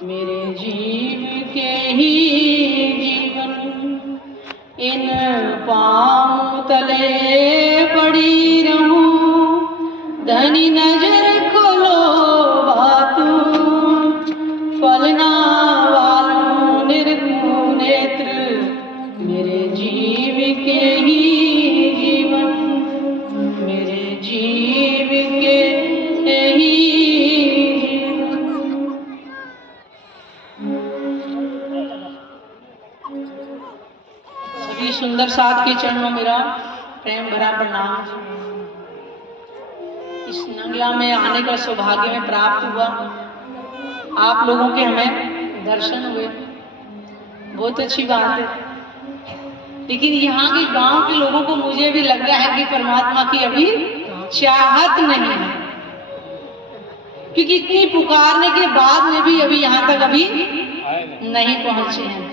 मेरे जीव के ही जीवन इन पाँव तले पड़ी रहूं। धनी नजर खोलो बातू फलना वालों निर्गुण नेत्र। मेरे जीव के ही जीवन, मेरे जीव के ही सभी सुंदर साथ के चरणों मेरा प्रेम भरा प्रणाम। इस नंगला में आने का सौभाग्य में प्राप्त हुआ। आप लोगों के हमें दर्शन हुए, बहुत अच्छी बात है। लेकिन यहाँ के गांव के लोगों को मुझे भी लग रहा है कि परमात्मा की अभी चाहत नहीं है, क्योंकि इतनी पुकारने के बाद में भी अभी यहाँ तक अभी नहीं पहुंचे हैं।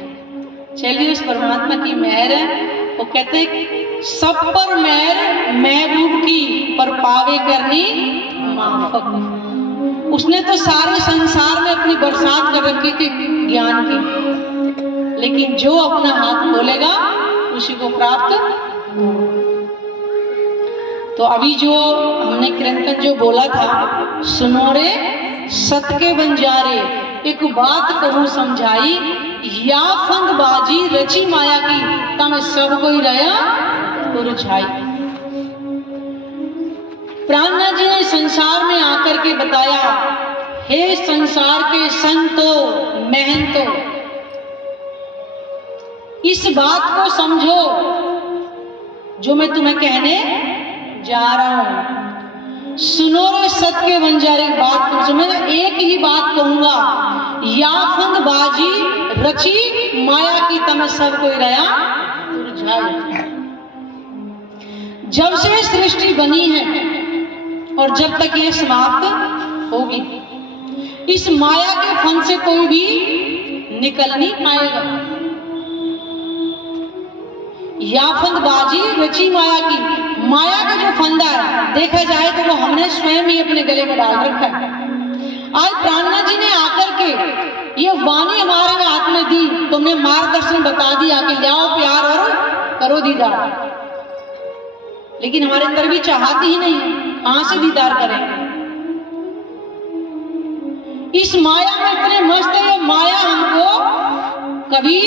चलिए उस परमात्मा की मेहर है। वो कहते हैं सब पर मेहर महबूब की, पर पावे करनी माफक। उसने तो सारे संसार में अपनी बरसात कर रखी थी ज्ञान की, लेकिन जो अपना हाथ खोलेगा उसी को प्राप्त। तो अभी जो हमने कीर्तन जो बोला था, सुनो रे सत के बंजारे एक बात कहूं समझाई, या फंदबाजी रची माया की तम सब कोई रया उरझाई। प्राणनाथ जी ने संसार में आकर के बताया, हे संसार के संतों महंतों, इस बात को समझो जो मैं तुम्हें कहने जा रहा हूं। सुनो रे सत के बंजारे बात तुमसे मैं एक ही बात कहूंगा, या फंदबाजी रची माया की तम सब कोई रया उरझाई। जब से सृष्टि बनी है और जब तक ये समाप्त होगी, इस माया के फन से कोई भी निकल नहीं पाएगा। या फंदबाजी रची माया की, माया का जो फंदा है देखा जाए तो वो हमने स्वयं ही अपने गले में डाल रखा है। आज प्राणनाथ जी ने आकर के ये वाणी हमारे हाथ में दी, तुमने मार्गदर्शन बता दिया कि लाओ प्यार और करो दीदार, लेकिन हमारे अंदर भी चाहती ही नहीं, कहां से दीदार करेंगे। इस माया में इतने मस्त है, ये माया हमको कभी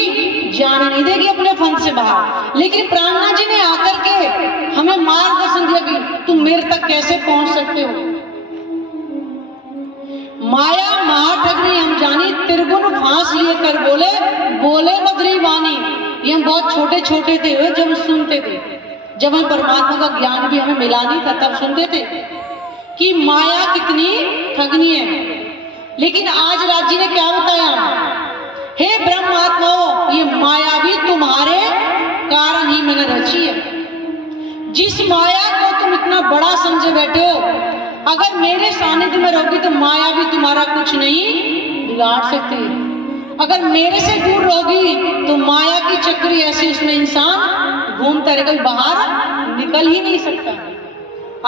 जाने नहीं देगी अपने फन से बाहर। लेकिन प्राणनाथ जी ने आकर के हमें मार्गदर्शन दिया कि तुम मेरे तक कैसे पहुंच सकते हो। माया महाठगनी हम जानी, त्रिगुण फांस लिए कर बोले, बोले मधुरी वाणी। ये हम बहुत छोटे छोटे थे जब सुनते थे, जब हम परमात्मा का ज्ञान भी हमें मिला नहीं था, तब सुनते थे कि माया कितनी ठगनी है। लेकिन आज राज जी ने क्या बताया, हे ब्रह्मात्माओं, ये माया भी तुम्हारे कारण ही मैंने रची है। जिस माया को तुम इतना बड़ा समझे बैठे हो, अगर मेरे सानिध्य में रहोगी तो माया भी तुम्हारा कुछ नहीं बिगाड़ सकती। अगर मेरे से दूर रहोगी तो माया की चक्री ऐसी उसमें इंसान घूमता रहेगा, बाहर निकल ही नहीं सकता।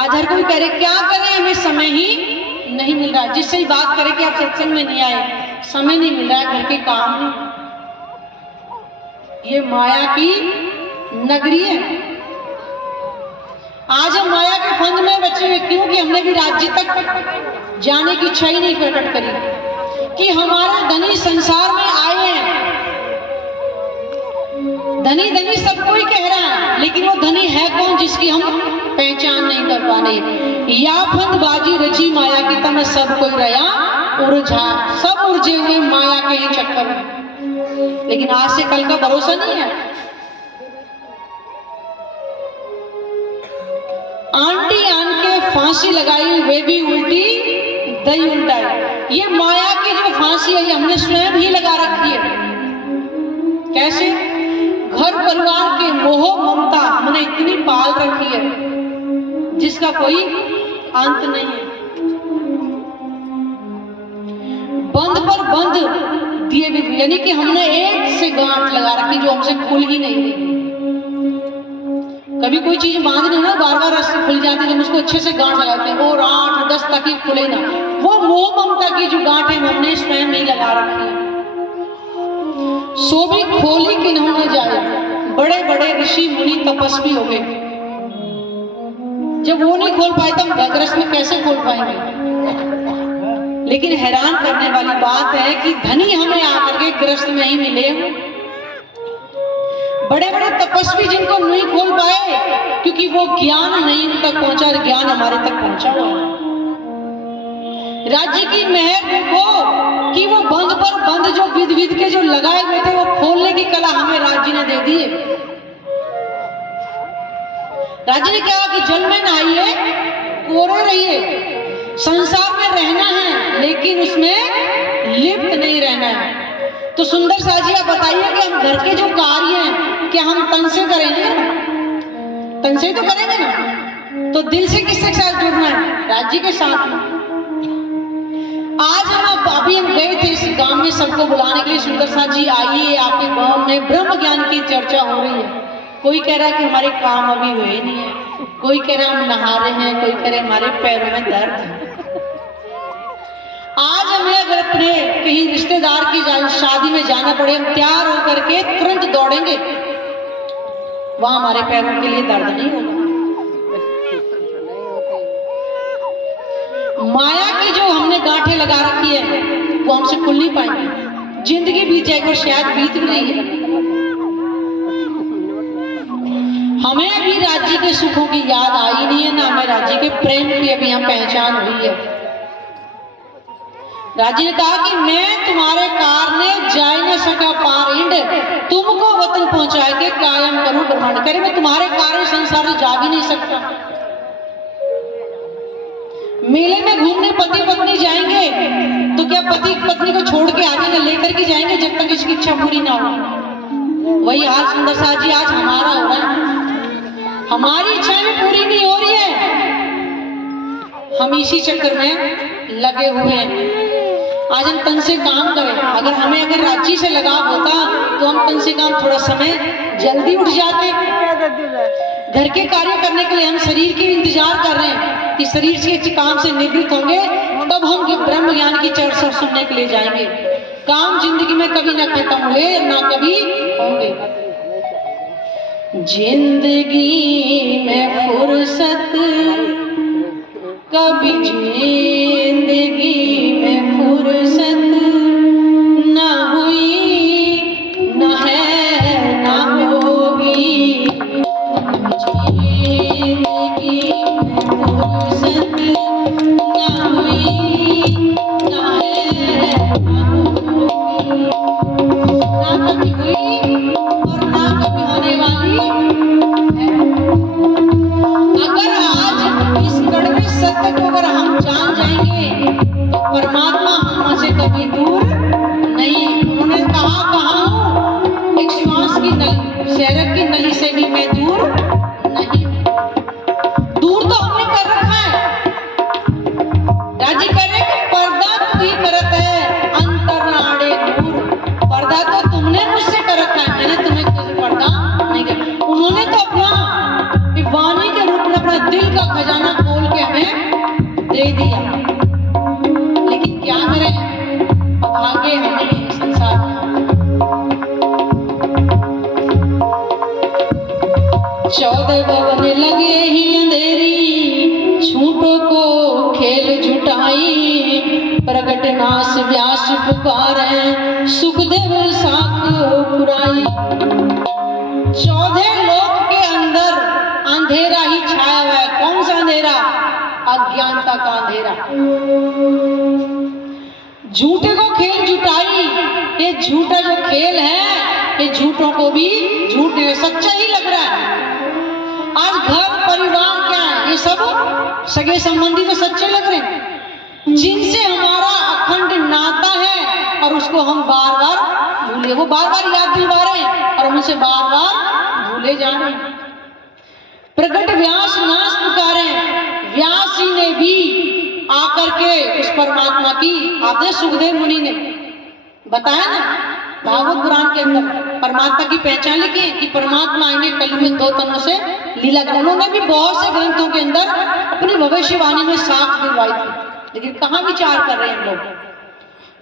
आज हर कोई कह रहे क्या करें, हमें समय ही नहीं मिल रहा। जिससे ही बात करें कि आप सत्संग में नहीं आए, समय नहीं मिल रहा है, घर के काम नहीं। ये माया की नगरी है। आज हम माया के फंद में बचे हुए, क्योंकि हमने भी राज्य तक जाने की इच्छा ही नहीं प्रकट करी कि हमारे धनी संसार में आए हैं। धनी धनी सब कोई कह रहा है, लेकिन वो धनी है कौन जिसकी हम पहचान नहीं कर पा रहे। या फंदबाजी रची माया की तम सब कोई रया उरझा, सब उर्जे हुए माया के ही चक्कर में। लेकिन आज से कल का भरोसा नहीं है। आंटी आन के फांसी लगाई, वे भी उल्टी दही उल्टाई। ये माया की जो फांसी है ये हमने स्वयं ही लगा रखी है। कैसे? घर परिवार के मोह ममता हमने इतनी पाल रखी है जिसका कोई अंत नहीं है। बंद पर बंद दिए भी, यानी कि हमने एक से गांठ लगा रखी जो हमसे खुल ही नहीं रही। कभी कोई चीज बांध नहीं ना, बार बार रस्सी खुल जाती है, हम उसको अच्छे से गांठ लगाते हैं और 8-10 तक ही खुले ना। वो मोह ममता की जो गांठ है हमने स्वयं नहीं लगा रखी है। सो भी खोली किन्हों न जाए। बड़े बड़े ऋषि मुनि तपस्वी हो गए, जब वो नहीं खोल पाए तो हम ग्रस्त में कैसे खोल पाएंगे। लेकिन हैरान करने वाली बात है कि धनी हमें आकर के ग्रस्त में ही मिले। बड़े बड़े तपस्वी जिनको नहीं खोल पाए क्योंकि वो ज्ञान नहीं उन तक पहुंचा, ज्ञान हमारे तक पहुंचा हुआ है। राज्य की मेहर देखो कि वो बंद पर बंद जो विध विध के जो लगाए हुए थे वो खोलने की कला हमें राज्य ने दे दी है। राज्य ने कहा कि जल में नहाइए, कोरे रहिए, संसार में रहना है लेकिन उसमें लिप्त नहीं रहना है। तो सुंदर साजी आप बताइए कि हम घर के जो कार्य हैं क्या हम तन से करेंगे? तन से तो करेंगे ना, तो दिल से किसके साथ जुड़ना है? राज्य के साथ। आज अभी हम गए थे इस गांव में सबको बुलाने के लिए, सुंदर साजी आइए आपके गांव में ब्रह्म ज्ञान की चर्चा हो रही है। कोई कह रहा है कि हमारे काम अभी हुए नहीं है, कोई कह रहा है हम नहा रहे हैं, कोई कह रहे हमारे पैरों में दर्द है। आज हमें अगर अपने कहीं रिश्तेदार की शादी में जाना पड़े, हम तैयार होकर के तुरंत दौड़ेंगे, वहां हमारे पैरों के लिए दर्द नहीं होगा। माया की जो हमने गांठें लगा रखी है वो हमसे खुल नहीं पाएंगे। जिंदगी बीत जाएगी और शायद बीत भी नहीं है। हमें भी राज्य के सुखों की याद आई नहीं है, ना हमें राज्य के प्रेम की अभी यहाँ पहचान हुई है। राज्य ने कहा कि मैं तुम्हारे कारने जाय न सका पार इंड, तुमको वतन पहुंचाए के कायम करूं ब्रह्मांड। करे मैं तुम्हारे कारण संसार से जा भी नहीं सकता। मेले में घूमने पति पत्नी जाएंगे तो क्या पति पत्नी को छोड़ के आगे न लेकर के जाएंगे जब तक इसकी इच्छा पूरी ना हो। वही हाल सुंदर साजी आज हमारा हो रहा है। हमारी इच्छाएं भी पूरी नहीं हो रही है, हम इसी चक्कर में लगे हुए हैं। आज हम तन से काम करें, अगर राज्य से लगाव होता तो हम तन से काम थोड़ा समय जल्दी उठ जाते। घर के कार्य करने के लिए हम शरीर के इंतजार कर रहे हैं कि शरीर से काम से निवृत्त होंगे तब हम ब्रह्म ज्ञान की चर्चा सुनने के लिए जाएंगे। काम जिंदगी में कभी ना खत्म हुए ना कभी होंगे। जिंदगी में फुर्सत कभी, जिंदगी में फुर्सत न हुई न है न होगी। जिंदगी में फुर्सत न हुई न है न होगी, ना कभी हुई और ना कभी होने वाली है। अगर आज इस कड़वे सत्य को अगर हम जान जाएंगे तो परमात्मा हमसे कभी दूर नहीं। उन्होंने कहा एक श्वास की नली, शहरक की नली से भी मैं दूर नहीं। दूर तो हमने कर रखा है। राज्य करे कि पर्दा तू ही करत है अंतर नाड़े दूर। पर्दा तो तुमने मुझसे कर रखा है, मैंने तुम्हें कोई पर्दा नहीं किया। उन्होंने तो अपना वाणी के रूप में अपना दिल का खजाना खोल के हमें दे दिया, लेकिन क्या करें, भाग्य हमें संसार में। 14 भवन लगे ही अंधेरी, छूटों को खेल जुटाई। प्रगट नास व्यास पुकारे, सुखदेव साख पुराई। 14 लोक के अंदर अंधेरा ही छाया हुआ है। कौन सा अंधेरा? अज्ञानता का अंधेरा। झूठे को खेल जुटाई। ये झूठा जो खेल है, ये झूठों को भी झूठ सच्चा ही लग रहा है। आज घर परिवार क्या है, ये सब सगे संबंधी तो सच्चे लग रहे हैं, जिनसे हमारा अखंड नाता है और उसको हम बार बार भूले, वो बार बार याद दिलवा रहे हैं और हम उनसे बार बार भूले जा रहे हैं। प्रगट व्यास नास पुकारे, व्यास जी ने भी आकर के उस परमात्मा की, आपने सुखदेव मुनि ने बताया ना भागवत पुराण के अंदर परमात्मा की पहचान लिखी है कि परमात्मा आएंगे कल में 2 तनों से लीला कर। उन्होंने भी बहुत से ग्रंथों के अंदर अपनी भविष्यवाणी में साख दिलवाई थी, लेकिन कहाँ विचार कर रहे हैं हम लोग।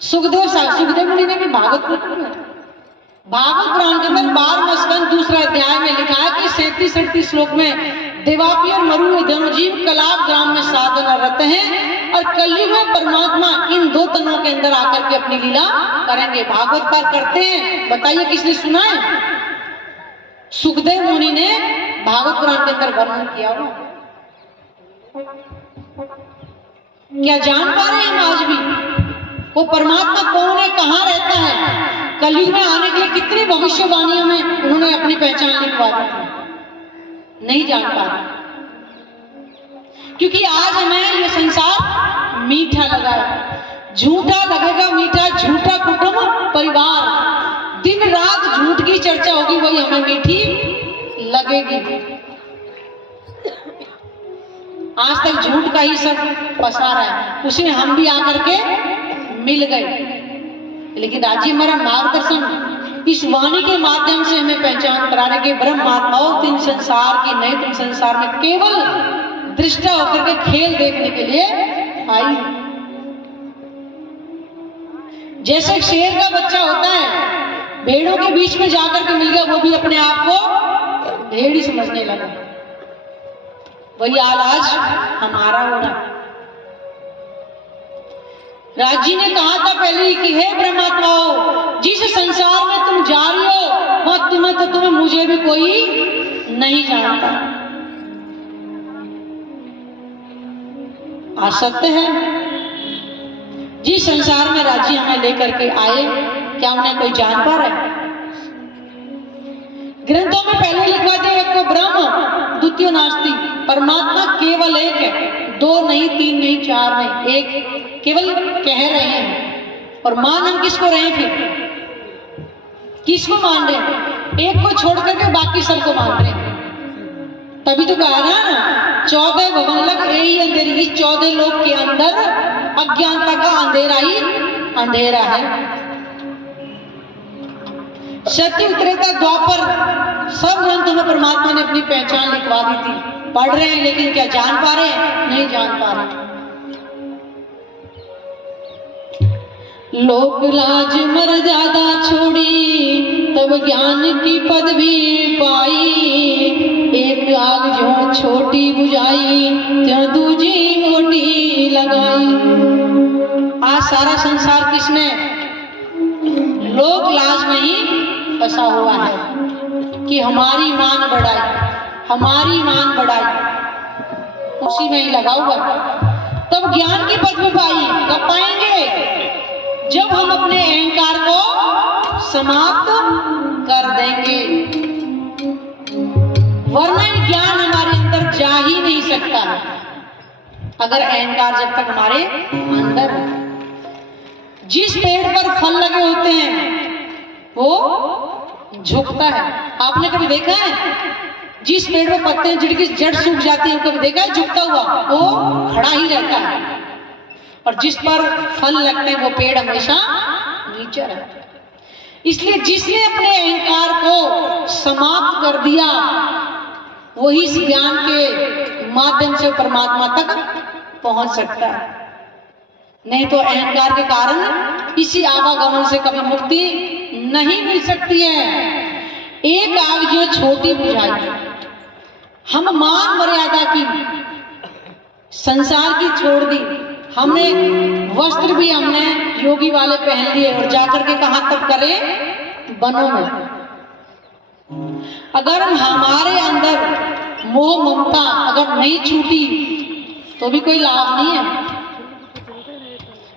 सुखदेव मुनि ने भी भागवत पुराण, भागवत पुराण के अंदर 12वां स्कंद 2रा अध्याय में लिखा है कि 37-38 श्लोक में देवापी और मरु दोनों जीव कलाप ग्राम में साधना रत हैं और कलयुग में परमात्मा इन 2 तनों के अंदर आकर के अपनी लीला करेंगे। भागवतकार करते हैं, बताइए किसने सुना है? सुखदेव मुनि ने भागवत पुराण के अंदर वर्णन किया हुआ। क्या जान पा रहे हैं हम आज भी वो परमात्मा कौन है, कहाँ रहता है? कलयुग में आने के लिए कितनी भविष्यवाणियों में उन्होंने अपनी पहचान लिखवा दी थी, नहीं जान पा रहे, क्योंकि आज हमें ये संसार मीठा लगा है। झूठा लगेगा मीठा, झूठा कुटुंब परिवार, दिन रात झूठ की चर्चा होगी, वही हमें मीठी लगेगी। आज तक झूठ का ही सब पसारा है, उसमें हम भी आकर के मिल गए। लेकिन राज्य हमारा मार्गदर्शन इस वाणी के माध्यम से हमें पहचान कराने के ब्रह्म आत्माओं तीन संसार की नए तुम संसार में केवल दृष्टा होकर के खेल देखने के लिए आई। जैसे शेर का बच्चा होता है, भेड़ों के बीच में जाकर के मिल गया, वो भी अपने आप को भेड़ ही समझने लगा। वही हाल आज हमारा हो रहा। राजी ने कहा था पहले कि हे ब्रह्मात्माओं, जिस संसार में तुम जा रही हो वहां तुम्हें मुझे भी कोई नहीं जानता। आ सकते हैं जिस संसार में राजी हमें लेकर के आए, क्या उन्हें कोई जान पा रहा है? ग्रंथों में पहले लिखवा दिया एक को ब्रह्म द्वितीय नास्ति, परमात्मा केवल एक है, 2 नहीं 3 नहीं 4 नहीं, एक केवल कह रहे हैं। और मान हम किसको रहे हैं? फिर किसको मान रहे हैं? एक को छोड़ करके बाकी सबको मान रहे हैं। तभी तो कहा ना 14 भवन लग यही अंधेरी, इस 14 लोग के अंदर अज्ञानता का अंधेरा ही अंधेरा है। सत्य उत्तरेता द्वापर सब ग्रंथों में परमात्मा ने अपनी पहचान लिखवा दी थी। पढ़ रहे हैं लेकिन क्या जान पा रहे हैं? नहीं जान पा रहे। लोक लाज मर्यादा छोड़ी तब ज्ञान की पदवी पाई, एक आग जो छोटी बुझाई त्यों दूजी मोटी लगाई। आज सारा संसार किसमें? लोक लाज में ही फंसा हुआ है कि हमारी मान बढ़ाई, हमारी मान बढ़ाई, उसी में ही लगा हुआ। तब ज्ञान की पदवी पाई कब पाएंगे? जब हम अपने अहंकार को समाप्त कर देंगे, वरना ज्ञान हमारे अंदर जा ही नहीं सकता अगर अहंकार जब तक हमारे अंदर। जिस पेड़ पर फल लगे होते हैं वो झुकता है। आपने कभी देखा है जिस पेड़ में पत्ते जिनकी जड़ सूख जाती है, कभी देखा है झुकता हुआ? वो खड़ा ही रहता है। और जिस पर फल लगते हैं वो पेड़ हमेशा नीचे रहता है। इसलिए जिसने अपने अहंकार को समाप्त कर दिया वही इस ज्ञान के माध्यम से परमात्मा तक पहुंच सकता है। नहीं तो अहंकार के कारण इसी आवागमन से कभी मुक्ति नहीं मिल सकती है। एक आग जो छोटी बुझाई, हम मान मर्यादा की संसार की छोड़ दी, हमने वस्त्र भी हमने योगी वाले पहन लिए और जाकर के कहां तक करें? वनों में। अगर हमारे अंदर मोह ममता अगर नहीं छूटी तो भी कोई लाभ नहीं है।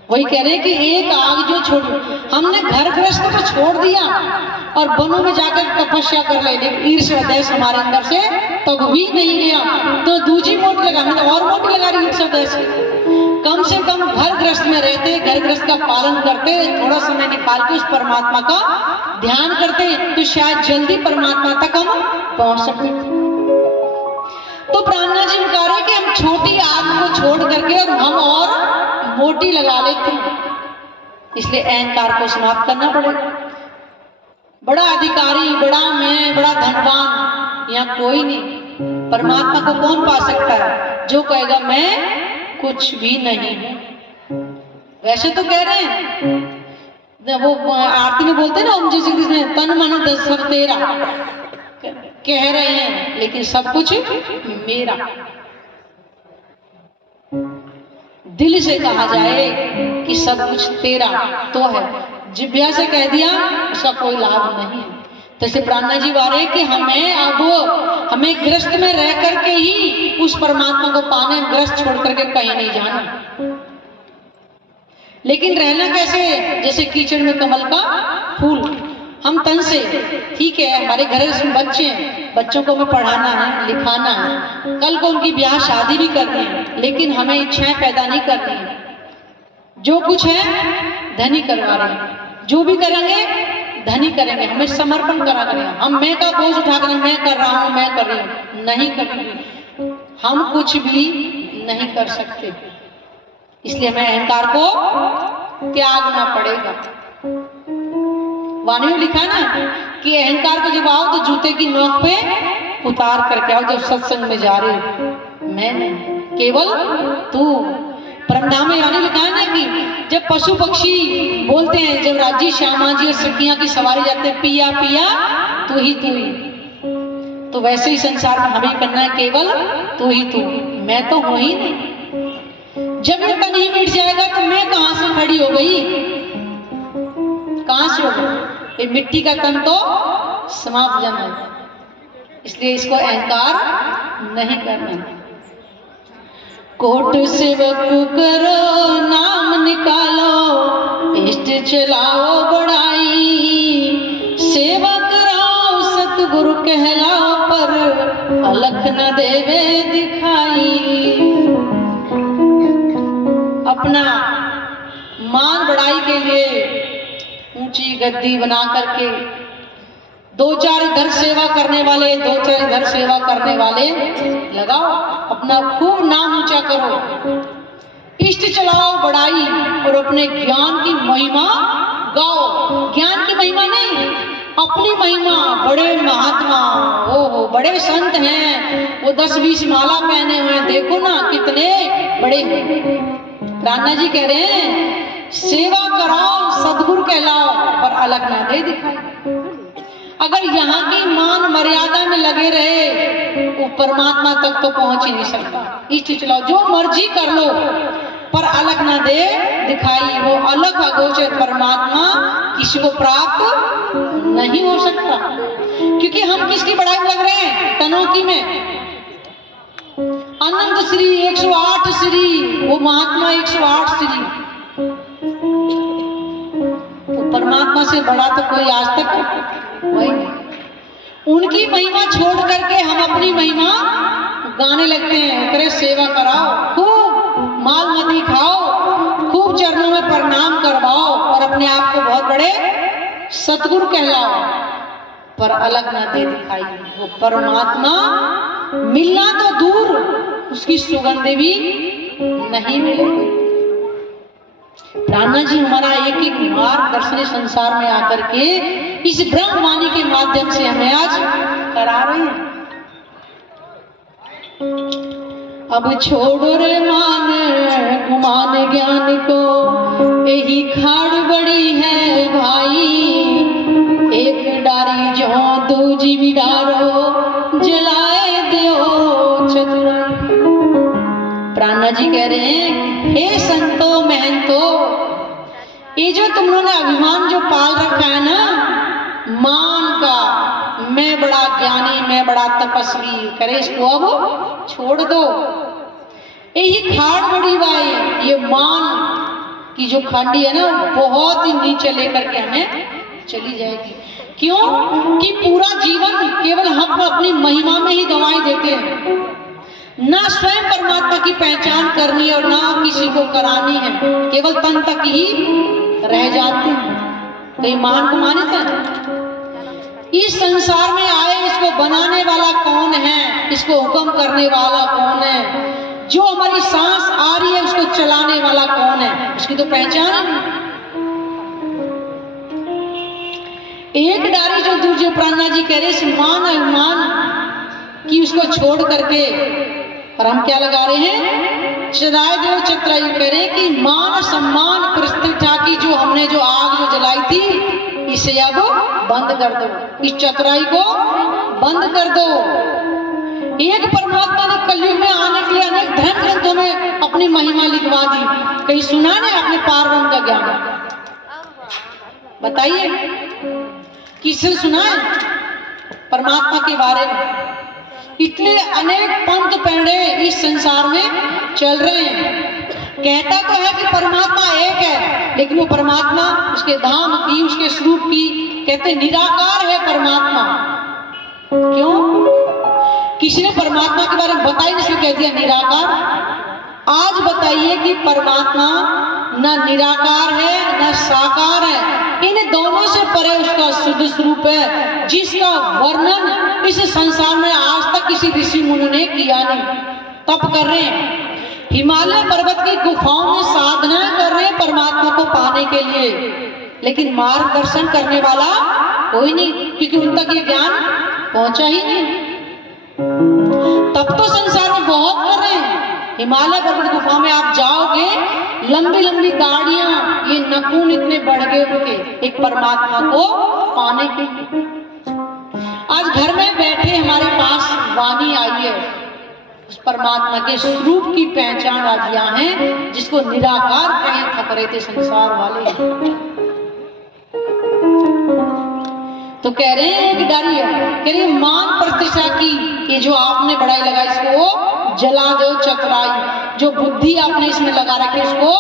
वही कह रहे कि एक आग जो छोड़, हमने घर गृहस्थ को छोड़ दिया और वनों में जाकर तपस्या कर ले, लेकिन ईर्ष्या देश हमारे अंदर से तब भी नहीं गया तो दूजी मोटी लगा, मैं तो और मोटी लगा रही ईर्ष्या देश। कम से कम घर गृहस्थ में रहते, घर गृहस्थ का पालन करते, थोड़ा समय निकाल के उस परमात्मा का ध्यान करते तो शायद जल्दी परमात्मा तक हम पहुंच सकते। तो प्राणनाथ जी बता रहे कि हम छोटी आग को छोड़ करके और हम और मोटी लगा लेते हैं, इसलिए अहंकार को समाप्त करना पड़ेगा। बड़ा अधिकारी, बड़ा मैं, बड़ा धनवान, यहाँ कोई नहीं। परमात्मा को कौन पा सकता है? जो कहेगा मैं कुछ भी नहीं हूं। वैसे तो कह रहे हैं वो आरती में बोलते हैं ना, ओम जैसे कृष्ण तन मन धन सब तेरा कह रहे हैं, लेकिन सब कुछ मेरा। दिल से कहा जाए कि सब कुछ तेरा तो है, जिभ्या से कह दिया उसका कोई लाभ नहीं है। तो इसे प्राणनाथ जी बता रहे कि हमें गृहस्थ में रह करके ही उस परमात्मा को पाने, गृहस्थ छोड़ करके कहीं नहीं जाना। लेकिन रहना कैसे? जैसे कीचड़ में कमल का फूल। हम तन से ठीक है, हमारे घर में बच्चे हैं, बच्चों को हमें पढ़ाना है, लिखाना है, कल को उनकी ब्याह शादी भी करनी है, लेकिन हमें इच्छाएं पैदा नहीं करनी है। जो कुछ है धनी करवा रहे हैं, जो भी करेंगे धनी करेंगे, हमें समर्पण करा करेंगे। हम मैं का बोझ उठा कर मैं कर रहा हूं, मैं कर रही हूं, नहीं करेंगे। हम कुछ भी नहीं कर सकते, इसलिए हमें अहंकार को त्यागना पड़ेगा। वाणी में लिखा ना कि अहंकार को जब आओ तो जूते की नोक पे उतार करके आओ। जब सत्संग में जा रहे हो, मैं नहीं, केवल तू। परमधाम में वाणी लिखा है ना कि जब पशु पक्षी बोलते हैं, जब राजी श्यामा जी और सखियां की सवारी जाते हैं, पिया पिया तू ही तू ही, तो वैसे ही संसार में हमें करना है, केवल तू ही तू, मैं तो हूं ही नहीं। जब ये तन ही मिट जाएगा तो मैं कहां से खड़ी हो गई, कहां से हो गई? ये मिट्टी का तन तो समाप्त जाना है, इसलिए इसको अहंकार नहीं करना। कोट सेवक करो, नाम निकालो, इष्ट चलाओ बढ़ाई, सेवा कराओ सतगुरु कहलाओ, पर अलख न देवे दिखाई। अपना मान बढ़ाई के लिए ऊंची गद्दी बना करके दो चार इधर सेवा करने वाले, दो चार इधर सेवा करने वाले लगाओ, अपना खूब नाम ऊंचा करो, इष्ट चलाओ बढ़ाई, और अपने ज्ञान की महिमा गाओ। ज्ञान की महिमा नहीं, अपनी महिमा। बड़े महात्मा, ओ बड़े संत हैं, वो 10-20 माला पहने हुए, देखो ना कितने बड़े हैं। प्राणनाथ जी कह रहे हैं सेवा कराओ सदगुरु कहलाओ, पर अलग ना दे दिखाई। अगर यहाँ की मान मर्यादा में लगे रहे, वो परमात्मा तक तो पहुंच ही नहीं सकता। इष्ट चलाओ, जो मर्जी कर लो, पर अलग ना दे दिखाई। वो अलग अगोचर परमात्मा किसी को प्राप्त नहीं हो सकता, क्योंकि हम किसकी बढ़ाई में लग रहे हैं? तनों की में। अनंत श्री 108 श्री, वो महात्मा 108 श्री, तो परमात्मा से बड़ा तो कोई आज तक वही नहीं। उनकी महिमा छोड़ करके हम अपनी महिमा गाने लगते हैं। करे सेवा कराओ, खूब माल मदी खाओ, खूब चरणों में प्रणाम करवाओ, और अपने आप को बहुत बड़े सतगुरु कहलाओ, पर अलग ना दे दिखाई। वो परमात्मा मिलना तो दूर, उसकी सुगंध भी नहीं मिलेगी। प्राणनाथ जी हमारा एक एक मार्गदर्शन संसार में आकर के इस ब्रह्मवाणी के माध्यम से हमें आज करा रहे हैं। अब छोड़ो रे मान गुमान ज्ञान को, यही खाड़ बड़ी है भाई, एक डारी जो दूजी भी डारो, जलाए दो चतुराई। प्राणनाथ जी कह रहे हैं हे संतो महंतो, ये जो तुम लोगों ने अभिमान जो पाल रखा है ना, मान का, मैं बड़ा ज्ञानी, मैं बड़ा तपस्वी, करे इसको अब छोड़ दो। यही खाड़ बड़ी भाई, ये मान की जो खाड़ी है ना, बहुत ही नीचे लेकर के हमें चली जाएगी। क्यों? कि पूरा जीवन केवल हम अपनी महिमा में ही गंवाई देते हैं, ना स्वयं परमात्मा की पहचान करनी और ना किसी को करानी है, केवल तन तक ही रह जाते हैं। तो ये मान को माने था। इस संसार में आए, इसको बनाने वाला कौन है, इसको हुक्म करने वाला कौन है, जो हमारी सांस आ रही है उसको चलाने वाला कौन है, उसकी तो पहचान नहीं। एक डारी जो दूसरे प्राणनाथ जी कह रहे मान अभिमान कि उसको छोड़ करके, और हम क्या लगा रहे हैं? चराय देव चतुराई करें कि मान सम्मान प्रतिष्ठा की जो हमने जो आग जो जलाई थी इसे अब बंद कर दो, इस चतुराई को बंद कर दो। एक परमात्मा ने कलयुग में आने के लिए अनेक धर्म ग्रंथों में अपनी महिमा लिखवा दी। कहीं सुना नहीं आपने पार्वन का ज्ञान? बताइए किसने सुना है परमात्मा के बारे में? इतने अनेक पंथ पेड़े इस संसार में चल रहे हैं। कहता तो है कि परमात्मा एक है, लेकिन वो परमात्मा उसके धाम की, उसके स्वरूप की कहते निराकार है परमात्मा। क्यों? किसी ने परमात्मा के बारे में बताया, इसलिए कह दिया निराकार। आज बताइए कि परमात्मा न निराकार है न साकार है, इन दोनों से परे उसका शुद्ध स्वरूप है, जिसका वर्णन इस संसार में आज तक किसी ऋषि मुनि ने किया नहीं। तप कर रहे हैं, हिमालय पर्वत की गुफाओं में साधना कर रहे हैं परमात्मा को पाने के लिए, लेकिन मार्गदर्शन करने वाला कोई नहीं, क्योंकि उन तक ये ज्ञान पहुंचा ही नहीं। तब तो संसार में बहुत कर रहे हैं। हिमालय पर्वत गुफा में आप जाओगे, लंबी लंबी गाड़ियां, ये नखून इतने बढ़ गए उनके एक परमात्मा को पाने के लिए। आज घर में बैठे हमारे पास वाणी आई है, उस परमात्मा के स्वरूप की पहचान आज यहाँ है, जिसको निराकार कहे थक रहे थे संसार वाले। तो कह रहे हैं कि डरी है, कह रहे मान प्रतिष्ठा की ये जो आपने बढ़ाई लगाई इसको जला दो चतुराई, जो बुद्धि आपने इसमें लगा रखी उसको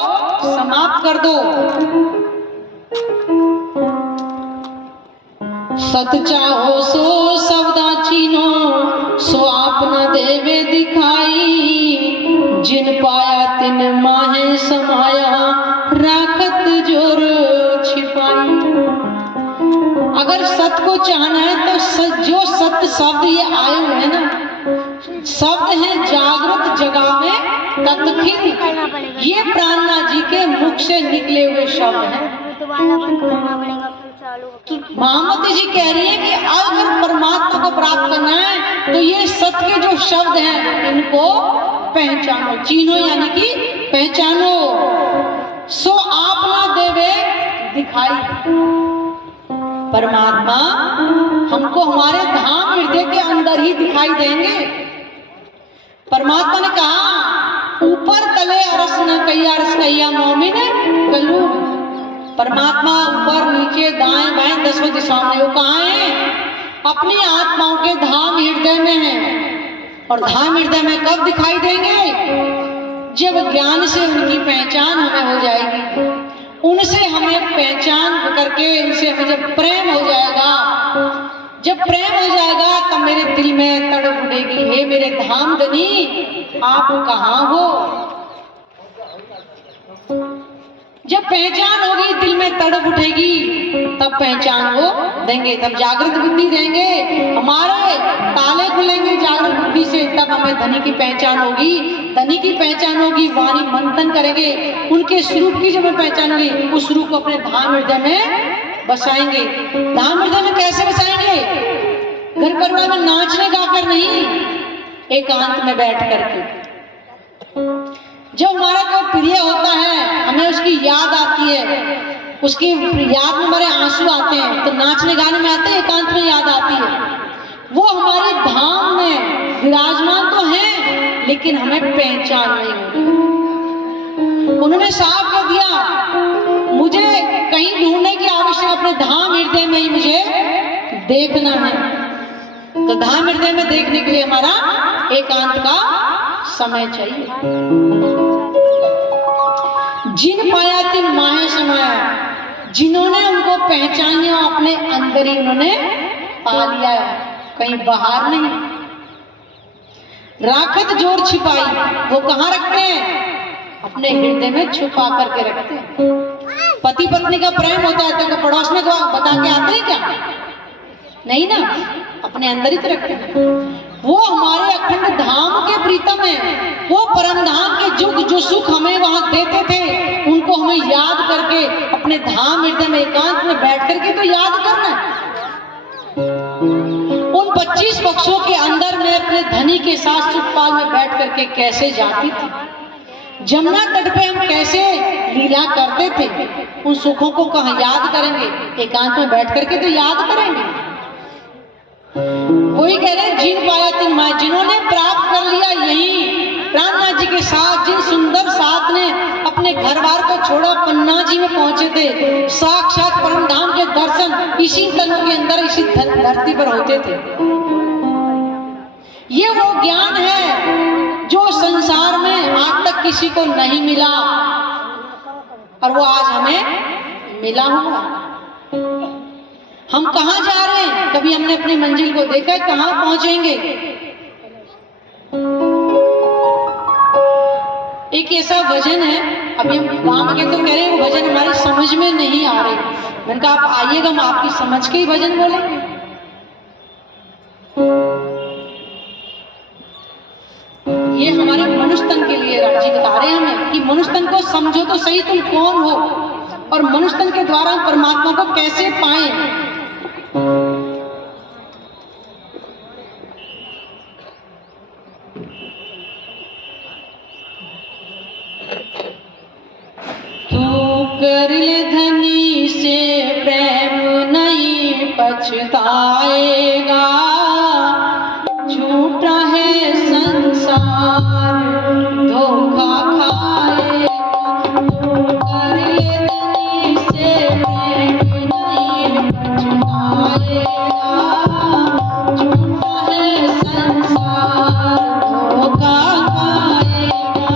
समाप्त कर दो। सत चाहो सो सवदा चीनो, सो आपना देवे दिखाई, जिन पाया तिन माहे समाया, राखत जोर छिपाई। अगर सत्य को चाहना है तो जो सत्य शब्द ये आए हुए हैं ना, शब्द है जागृत जगह में तत्खिल, ये प्राणनाथ जी के मुख से निकले हुए शब्द हैं। महामती जी कह रही है कि अगर परमात्मा को प्राप्त करना है तो ये सत्य के जो शब्द हैं इनको पहचानो, चीनो यानी कि पहचानो। सो आप ना देवे दिखाई, परमात्मा हमको हमारे धाम हृदय के अंदर ही दिखाई देंगे। परमात्मा ने कहा ऊपर तले अरस न कैया, अरस कैया मोमिन कलू। परमात्मा ऊपर नीचे दाएं बाएं दसों दिशाओं में, वो कहाँ है? अपनी आत्माओं के धाम हृदय में है। और धाम हृदय में कब दिखाई देंगे? जब ज्ञान से उनकी पहचान हमें हो जाएगी, उनसे हमें पहचान करके उनसे हमें जब प्रेम हो जाएगा, जब प्रेम हो जाएगा तब मेरे दिल में तड़प उठेगी, हे मेरे धाम धनी आप कहाँ हो? जब पहचान होगी दिल में तड़प उठेगी, तब पहचान वो देंगे, तब जागृत बुद्धि देंगे, हमारे ताले खुलेंगे जागृत बुद्धि से, तब हमें धनी की पहचान होगी। धनी की पहचान होगी, वाणी मंथन करेंगे, उनके स्वरूप की जब हमें पहचान होगी, उस स्वरूप को अपने धाम हृदय में बसाएंगे। धाम हृदय में कैसे बसाएंगे? घर परिवार में नाचने गाकर नहीं, एकांत में बैठ करके। जब हमारा कोई प्रिय होता है, हमें उसकी याद आती है, उसकी याद में हमारे आंसू आते हैं, तो नाचने गाने में आते हैं, एकांत में याद आती है। वो हमारे धाम में विराजमान तो हैं, लेकिन हमें पहचान नहीं होती। उन्होंने साफ कर दिया मुझे कहीं ढूंढने की आवश्यकता, अपने धाम हृदय में ही मुझे देखना है। तो धाम हृदय में देखने के लिए हमारा एकांत का समय चाहिए। जिन पाया तिन माहे समाया, जिन्होंने उनको पहचान लिया अपने अंदर ही उन्होंने पा लिया है, कहीं बाहर नहीं। राखत जोर छिपाई, वो कहाँ रखते हैं? अपने हृदय में छुपा करके रखते हैं। पति पत्नी का प्रेम होता है तो पड़ोस में बता के आते हैं क्या? नहीं ना, अपने अंदर ही तो रखते हैं। वो हमारे अखंड धाम के प्रीतम है, वो परम धाम के जुग जो सुख हमें वहां देते थे, उनको हमें याद करके अपने धाम हृदय में एकांत में बैठ करके तो याद करना। उन 25 पक्षों के अंदर मैं अपने धनी के साथ सुखपाल में बैठ करके कैसे जाती थी, जमुना तट पे हम कैसे लीला करते थे, उन सुखों को कहाँ याद करेंगे, एकांत में बैठ करके तो याद करेंगे। वही कह रहे जिन पाया तिन माया, जिन्होंने प्राप्त कर लिया यही प्राणनाथ जी के साथ, जिन सुंदर साथ ने अपने घर बार को छोड़ा पन्ना जी में पहुंचे थे, साक्षात परम धाम के दर्शन इसी तन के अंदर इसी धरती पर होते थे। ये वो ज्ञान है जो संसार में आज तक किसी को नहीं मिला और वो आज हमें मिला हुआ। हम कहाँ जा रहे हैं, कभी हमने अपनी मंजिल को देखा है, कहाँ पहुंचेंगे। एक ऐसा भजन है, अभी हम गाँव के तो कह रहे हैं, वो भजन हमारी समझ में नहीं आ रहे। मैंने कहा आप आइएगा, हम आपकी समझ के ही भजन बोलेंगे। ये हमारे मनुष्य तन के लिए राम जी बता रहे हैं हमें कि मनुष्य तन को समझो तो सही, तुम कौन हो और मनुष्य तन के द्वारा परमात्मा को कैसे पाएं। तू कर ले धनी से प्रेम नहीं पछताएगा, झूठा है संसार धोखा खाएगा। तू कर ले धनी से प्रेम नहीं पछताएगा, झूठा है संसार धोखा खाएगा।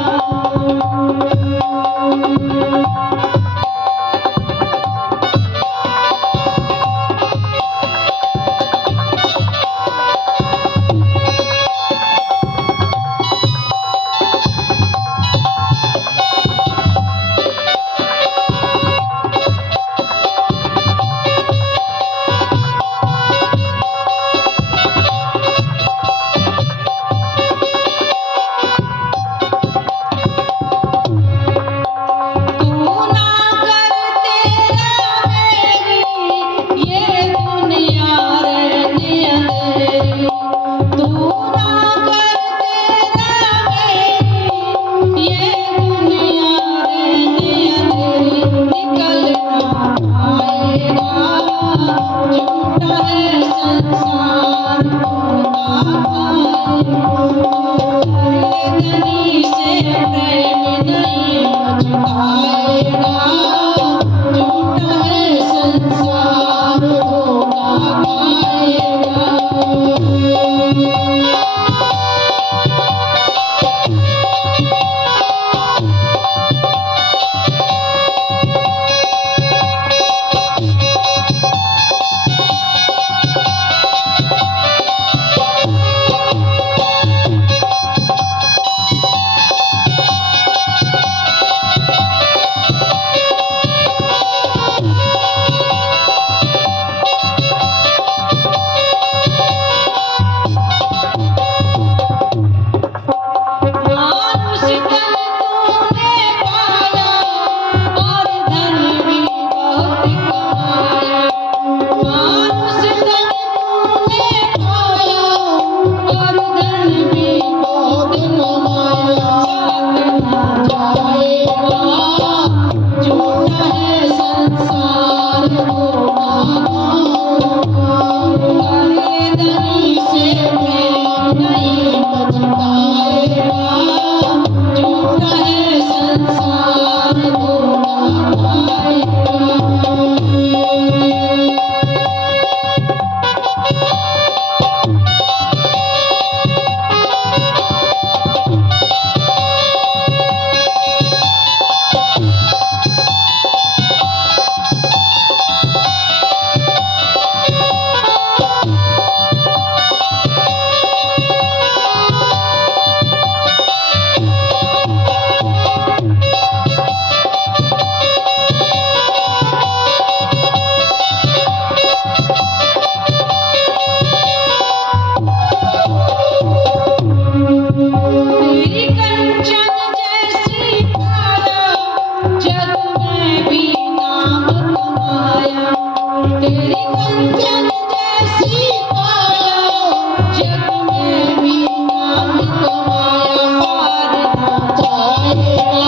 जग में भी नाम कमाया पार ना जाएगा।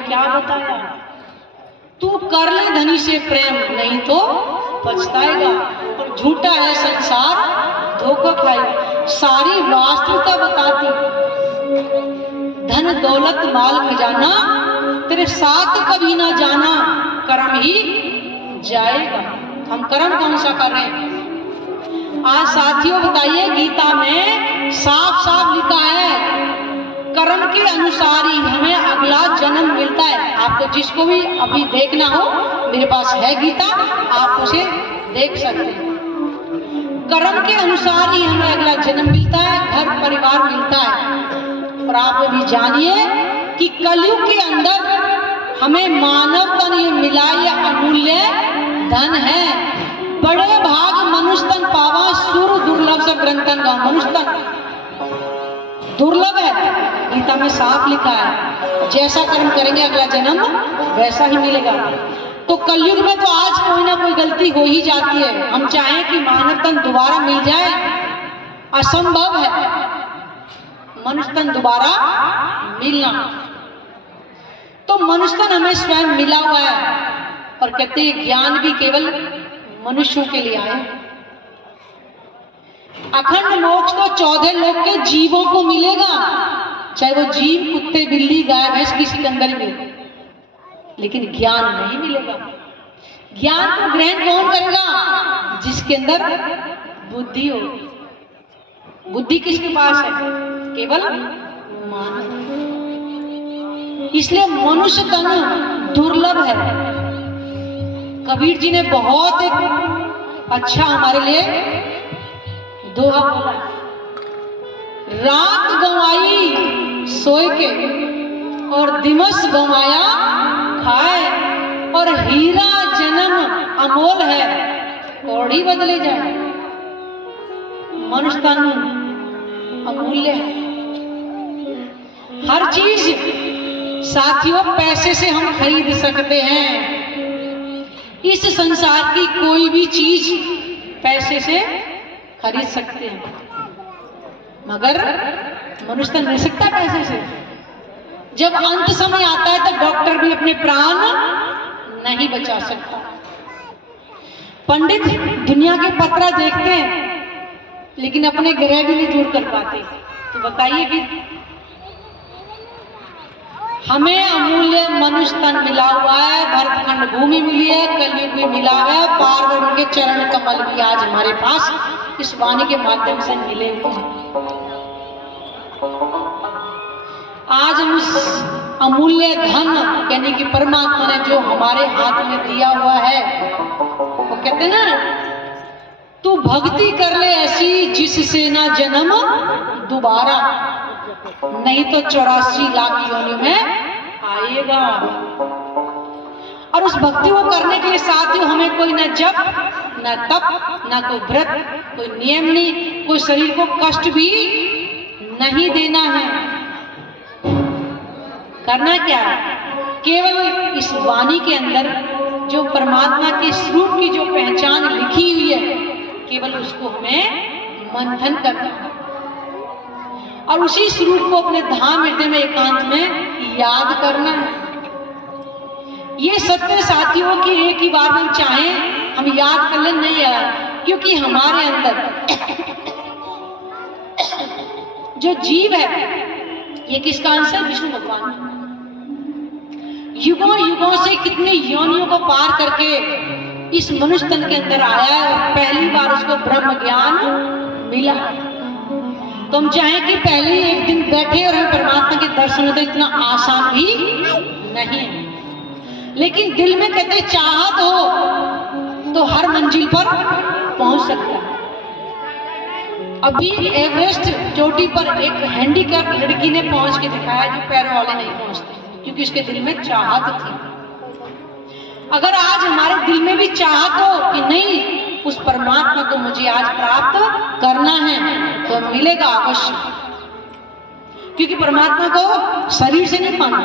हमें क्या बताया, तू कर ले धनी से प्रेम, नहीं तो पछताएगा। और झूठा है संसार, धोखा खाएगा। सारी वास्तविकता बताती, धन दौलत माल खजाना तेरे साथ कभी ना जाना, कर्म ही जाएगा। हम कर्म कौन सा कर रहे हैं? आज साथियों बताइए, गीता में साफ साफ लिखा है कर्म के अनुसार ही हमें अगला जन्म मिलता है। आपको जिसको भी अभी देखना हो, मेरे पास है गीता, आप उसे देख सकते हैं। कर्म के अनुसार ही हमें अगला जन्म मिलता है, घर परिवार मिलता है। और आप अभी जानिए कि कलयुग के अंदर हमें मानव तन ये मिला, ये अमूल्य धन है। बड़े भाग मनुष्य तन पावा, सुर दुर्लभ से ग्रंथन का मनुष्य तन दुर्लभ है। गीता में साफ लिखा है, जैसा कर्म करेंगे अगला जन्म वैसा ही मिलेगा। तो कलयुग में तो आज कोई ना कोई गलती हो ही जाती है। हम चाहें कि मानव तन दोबारा मिल जाए, असंभव है मनुष्य तन दोबारा मिलना। तो मनुष्य तन हमें स्वयं मिला हुआ है। और कहते हैं ज्ञान भी केवल मनुष्यों के लिए आए। अखंड मोक्ष तो 14 लोक के जीवों को मिलेगा, चाहे वो जीव कुत्ते बिल्ली गाय भैंस किसी के अंदर भी हो, लेकिन ज्ञान नहीं मिलेगा। ज्ञान को ग्रहण कौन करेगा? जिसके अंदर बुद्धि हो। बुद्धि किसके पास है? केवल मानव। इसलिए मनुष्य तन दुर्लभ है। कबीर जी ने बहुत एक अच्छा हमारे लिए दोहा बोला, रात गंवाई सोए के और दिवस गंवाया खाए, और हीरा जन्म अमोल है कौड़ी बदले जाए। मनुष्य तन अमूल्य है। हर चीज साथियों पैसे से हम खरीद सकते हैं। इस संसार की कोई भी चीज पैसे से खरीद सकते हैं, मगर मनुष्य तन रह सकता है पैसे से। जब अंत समय आता है तो डॉक्टर भी अपने प्राण नहीं बचा सकता। पंडित दुनिया के पत्रा देखते हैं, लेकिन अपने ग्रह भी नहीं दूर कर पाते। तो बताइए कि हमें अमूल्य मनुष्य तन मिला हुआ है, भरतखंड भूमि मिली है, कलयुग भी मिला है, पार्वती के चरण कमल भी आज हमारे पास इस वाणी के माध्यम से मिले हुए हैं। आज हम उस अमूल्य धन यानी कि परमात्मा ने जो हमारे हाथ में दिया हुआ है, वो कहते ना, तू भक्ति कर ले ऐसी जिससे ना जन्म दोबारा, नहीं तो 84 लाख योनि में आएगा। और उस भक्ति को करने के लिए साथियों हमें कोई न जप न तप न कोई व्रत, कोई नियम नहीं, कोई शरीर को कष्ट भी नहीं देना है। करना क्या है? केवल इस वाणी के अंदर जो परमात्मा के स्वरूप की जो पहचान लिखी हुई है, केवल उसको हमें मंथन करना है और उसी स्वरूप को अपने धाम हृदय में एकांत में याद करना है। ये सत्य साथियों की एक ही बार हम चाहें हम याद कर लें नहीं यार, क्योंकि हमारे अंदर जो जीव है ये किसका अंश है? विष्णु भगवान। युगों युगों से कितनी योनियों को पार करके इस मनुष्य तन के अंदर आया है और पहली बार उसको ब्रह्म ज्ञान मिला। तो हम चाहें कि पहले एक दिन बैठे और हमें परमात्मा के दर्शन होते, इतना आसान भी नहीं है। लेकिन दिल में कहते चाहत हो तो हर मंजिल पर पहुंच सकता है। अभी एवरेस्ट चोटी पर एक हैंडीकैप लड़की ने पहुंच के दिखाया जो पैरों वाले नहीं पहुंचते, क्योंकि उसके दिल में चाहत थी। अगर आज हमारे दिल में भी चाहत हो कि नहीं उस परमात्मा को मुझे आज प्राप्त करना है, तो मिलेगा अवश्य, क्योंकि परमात्मा को शरीर से नहीं पाना,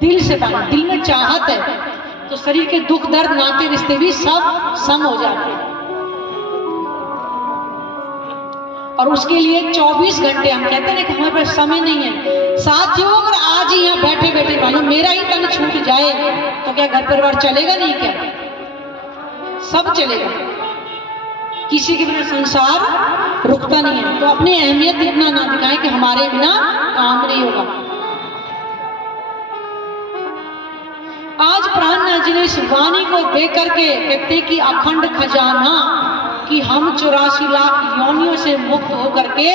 दिल से पाना। दिल में चाहत है तो शरीर के दुख दर्द नाते रिश्ते भी सब सम हो जाते हैं। और उसके लिए 24 घंटे हम कहते हैं कि हमारे पास समय नहीं है। साथियों अगर आज आज ही यहाँ बैठे बैठे मानो मेरा ही तन छूट जाए तो क्या घर परिवार चलेगा नहीं क्या? सब चलेगा, किसी के बिना संसार रुकता नहीं है। तो अपनी अहमियत इतना ना दिखाएं कि हमारे बिना काम नहीं होगा। आज प्राणनाथ जी ने इस वाणी को देख करके कहते कि अखंड खजाना कि हम 84 लाख योनियों से मुक्त होकर के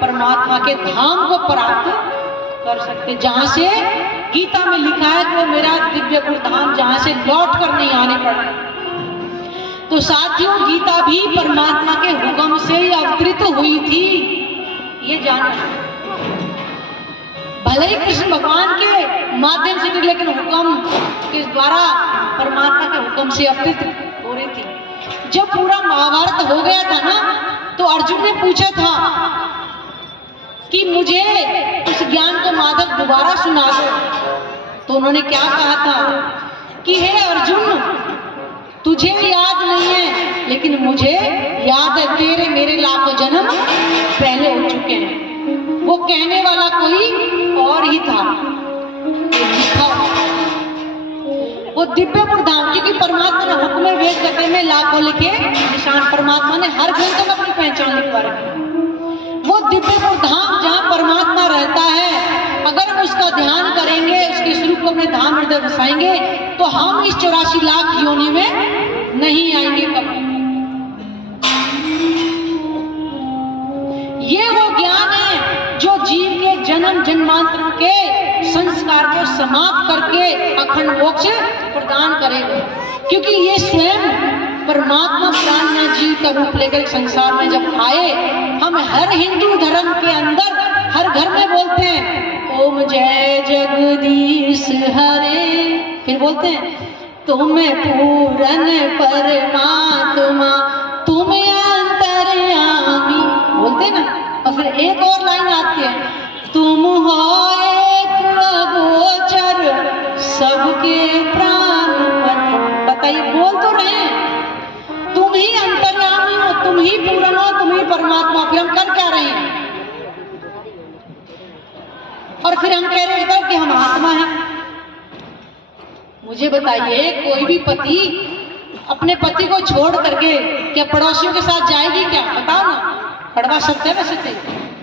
परमात्मा के धाम को प्राप्त कर सकते, जहां से गीता में लिखा है कि वो मेरा दिव्यपुर धाम जहां से लौट कर नहीं आने पड़े। तो साथियों, गीता भी परमात्मा के हुक्म से ही अवतरित हुई थी, ये जानना। भले ही कृष्ण भगवान के माध्यम से थी, लेकिन हुक्म के द्वारा परमात्मा के हुक्म से अवतरित हो रही थी। जब पूरा महाभारत हो गया था ना, तो अर्जुन ने पूछा था कि मुझे उस ज्ञान को माधव दोबारा सुना दो। तो उन्होंने क्या कहा था कि हे अर्जुन, तुझे याद नहीं है लेकिन मुझे याद है, तेरे मेरे लाखों जन्म पहले हो चुके हैं। वो कहने वाला कोई और ही था, वो दिव्यपुर धाम, क्योंकि परमात्मा ने हुक्म वेद गते में लाखों लिखे निशान, परमात्मा ने हर ग्रंथ में अपनी पहचान लिखवा रखी। वो दिव्यपुर धाम जहाँ परमात्मा रहता है, अगर हम उसका ध्यान करेंगे, उसके स्वरूप को अपने धाम हृदय बसाएंगे, तो हम इस 84 लाख योनि में नहीं आएंगे कभी। ये वो ज्ञान है जो जीव के जन्म जन्मांतर के संस्कार को समाप्त करके अखंड मोक्ष प्रदान करेगा, क्योंकि ये स्वयं परमात्मा प्राणनाथ जी का रूप लेकर संसार में जब आए, हम हर हिंदू धर्म के अंदर हर घर में बोलते हैं ओम जय जगदीश हरे, फिर बोलते हैं तुम पूरन परमात्मा तुम अंतर्यामी, बोलते ना। और फिर एक और लाइन आती है, तुम हो एक अगोचर सबके प्राणपति। बताइए, बोल तो रहे हैं तुम ही अंतर्यामी हो, तुम ही पूर्ण हो, तुम ही परमात्मा, फिर हम कर क्या रहे हैं? और फिर हम कह रहे हैं कि हम आत्मा हैं। मुझे बताइए, कोई भी पति अपने पति को छोड़ करके क्या पड़ोसियों के साथ जाएगी क्या? बताओ ना, कड़वा सत्य है, वैसे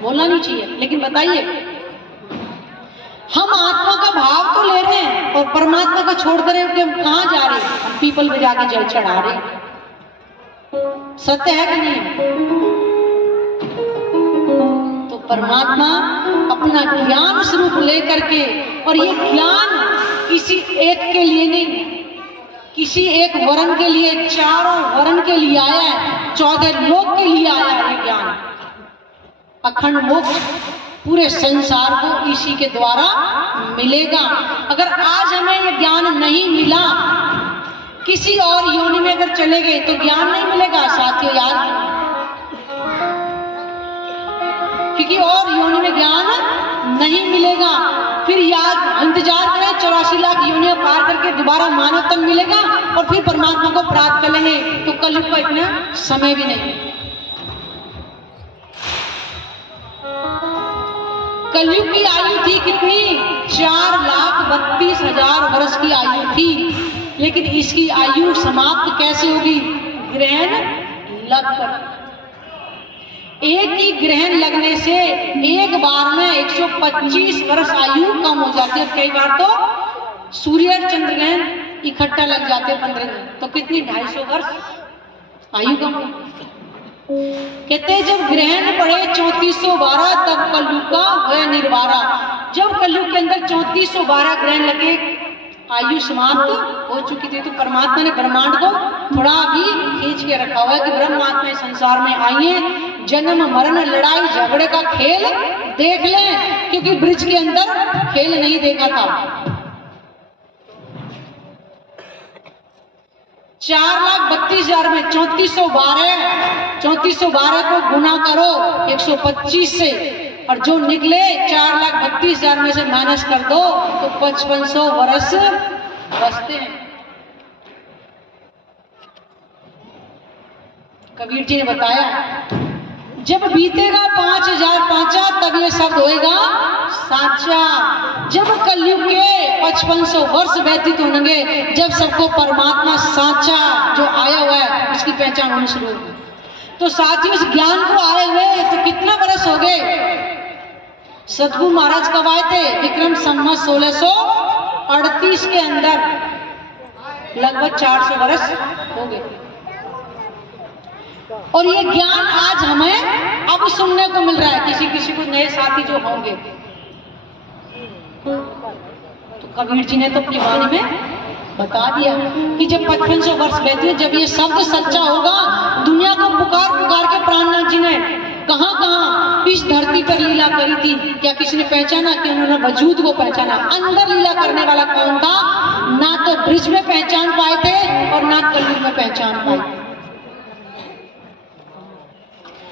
बोलना नहीं चाहिए, लेकिन बताइए, हम आत्मा का भाव तो ले रहे हैं और परमात्मा को छोड़ कर हम कहाँ जा रहे हैं? हम पीपल में जाके जल चढ़ा रहे हैं। सत्य है कि नहीं? तो परमात्मा अपना ज्ञान स्वरूप लेकर के, और ये ज्ञान किसी एक के लिए नहीं, किसी एक वर्ण के लिए, चारों वर्ण के लिए आया है, 14 लोक के लिए आया है ज्ञान। अखंड मोक्ष पूरे संसार को इसी के द्वारा मिलेगा। अगर आज हमें ये ज्ञान नहीं मिला, किसी और योनि में अगर चले गए तो ज्ञान नहीं मिलेगा साथियों, याद, क्योंकि और योनि में ज्ञान नहीं मिलेगा। फिर याद इंतजार करें, 84 लाख योनियां पार करके दोबारा मानव तन मिलेगा और फिर परमात्मा को प्राप्त कर लेंगे। तो कलयुग का इतना समय भी नहीं। कलयुग की आयु थी कितनी? 4,32,000 वर्ष की आयु थी, लेकिन इसकी आयु समाप्त कैसे होगी? ग्रहण लगकर। एक ही ग्रहण लगने से एक बार में 125 वर्ष आयु कम हो जाती है। कई बार तो सूर्य और चंद्र ग्रहण इकट्ठा लग जाते 15 दिन, तो कितनी 250 वर्ष आयु कम। कहते हैं जब ग्रहण पड़े 3412 तब कलयुग का वह निर्वारा। जब कलयुग के अंदर 3412 ग्रहण लगे, आयु समाप्त हो चुकी थी। तो परमात्मा ने ब्रह्मांड को थोड़ा भी खींच के रखा हुआ है कि ब्रह्मात्मा संसार में आइए, जन्म मरण लड़ाई झगड़े का खेल देख लें, क्योंकि ब्रिज के अंदर खेल नहीं देखा था। 4,32,000 में 3412 को गुना करो 125 से, और जो निकले 4,32,000 में से माइनस कर दो तो 5500 वर्ष बचते हैं। कबीर जी ने बताया, जब बीतेगा 5,000 पांचा तब ये शब्द होएगा साचा। जब कलयुग के 5500 वर्ष व्यतीत होंगे जब सबको परमात्मा साचा जो आया हुआ है उसकी पहचान होनी शुरू होगी। तो साथियों इस ज्ञान को आए हुए तो कितना बरस हो गए? सतगुरु महाराज कब आए थे? विक्रम संवत 1638 के अंदर, लगभग 400 वर्ष हो गए। और ये ज्ञान आज हमें अब सुनने को मिल रहा है। किसी किसी को नए साथी जो होंगे, तो कबीर जी ने तो अपनी वाणी में बता दिया कि जब 5500 वर्ष व्यतीत, जब ये शब्द सच्चा होगा, दुनिया को पुकार पुकार के प्राणनाथ जी ने कहां कहां इस धरती पर लीला करी थी, क्या किसी ने पहचाना? कि उन्होंने वजूद को पहचाना। अंदर लीला करने वाला कौन था? ना तो ब्रिज में पहचान पाए थे और ना कलयुग में पहचान पाए।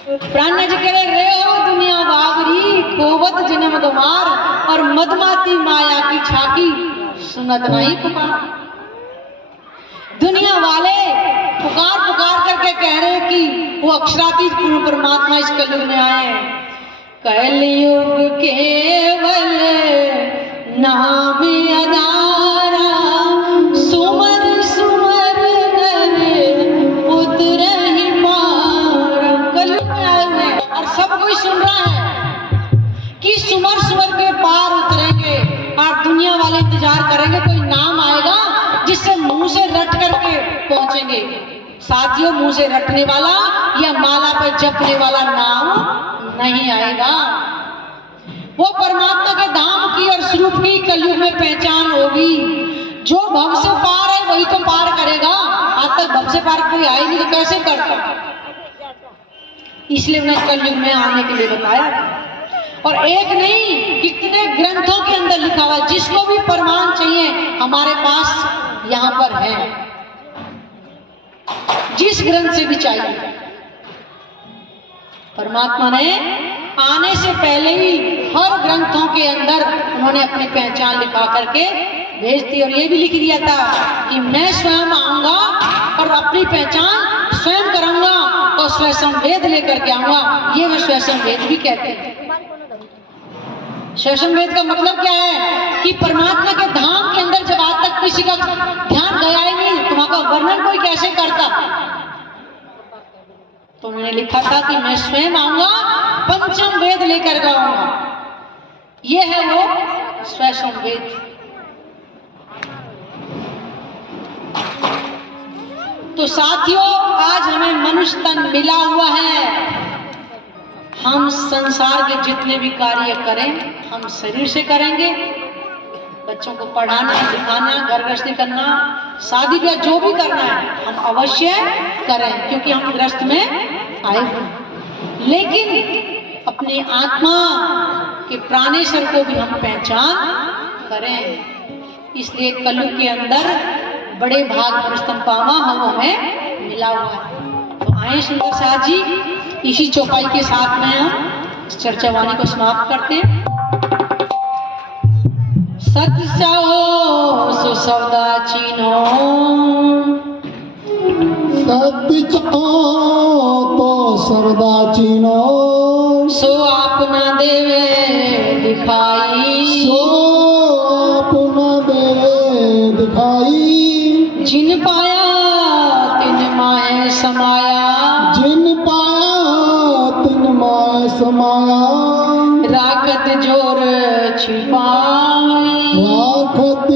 प्राणनाथ जी कह रहे, रे हो दुनिया बावरी, खोवत जन्म गमार, और मदमाती माया की छाकी, सुनत नहीं पुकार। दुनिया वाले पुकार पुकार करके कह रहे हैं कि वो अक्षरातीत पूर्ण परमात्मा इस कलयुग में आए हैं। कलयुग केवल नाम आधारा, सुमर सुमर नर उतरहि पार। कलयुग में आए हुए हैं और सब कोई सुन रहा है कि सुमर सुमर के पार उतरेंगे, और दुनिया वाले इंतजार करेंगे कोई नाम आएगा जिससे मुंह से रट करके पहुंचेंगे। साथियों, मुंह से रटने वाला या माला पर जपने वाला नाम नहीं आएगा। वो परमात्मा के धाम की और स्वरूप की कलयुग में पहचान होगी। जो भव से पार है वही तो पार करेगा। आज तक भव से पार कोई आए नहीं तो कैसे करता? इसलिए उन्हें कलयुग में आने के लिए बताया। और एक नहीं, कितने ग्रंथों के अंदर लिखा हुआ, जिसको भी प्रमाण चाहिए हमारे पास यहां पर है। जिस ग्रंथ से भी चाहिए, परमात्मा ने आने से पहले ही हर ग्रंथों के अंदर उन्होंने अपनी पहचान लिखा करके भेज दी। और ये भी लिख दिया था कि मैं स्वयं आऊंगा और अपनी पहचान स्वयं करूंगा और स्वयं वेद लेकर के आऊंगा। ये वे स्वयं वेद भी कहते हैं। स्वयं वेद का मतलब क्या है? कि परमात्मा के धाम के अंदर जब आज तक किसी का ध्यान गया ही नहीं, तो वहां का वर्णन कोई कैसे करता? तो उन्होंने लिखा था कि मैं स्वयं आऊंगा, पंचम वेद लेकर के आऊंगा। ये है वो स्वयं वेद। तो साथियों, आज हमें मनुष्य तन मिला हुआ है। हम संसार के जितने भी कार्य करें हम शरीर से करेंगे। बच्चों को पढ़ाना, लिखाना, घर गृहस्थी करना, शादी ब्याह जो भी करना है हम अवश्य करें, क्योंकि हम गृहस्थ में आए हैं। लेकिन अपनी आत्मा के प्राणेश्वर को भी हम पहचान करें। इसलिए कलयुग के अंदर बड़े भाग पुरुषोत्तम पावा हम हमें मिला हुआ है। तो आए सुंदर साथ जी, इसी चौपाई के साथ में हम इस चर्चा वाणी को समाप्त करते हैं। सत्य सो सौदा चीनो, सत्य तो सरदा चीनो, सो आपना देवे दिखाई, सो अपना देवे दिखाई। जिन पाया तिन माय समाया, जिन पाया तिन माय समाया। राखत जोर छिपाई, राखत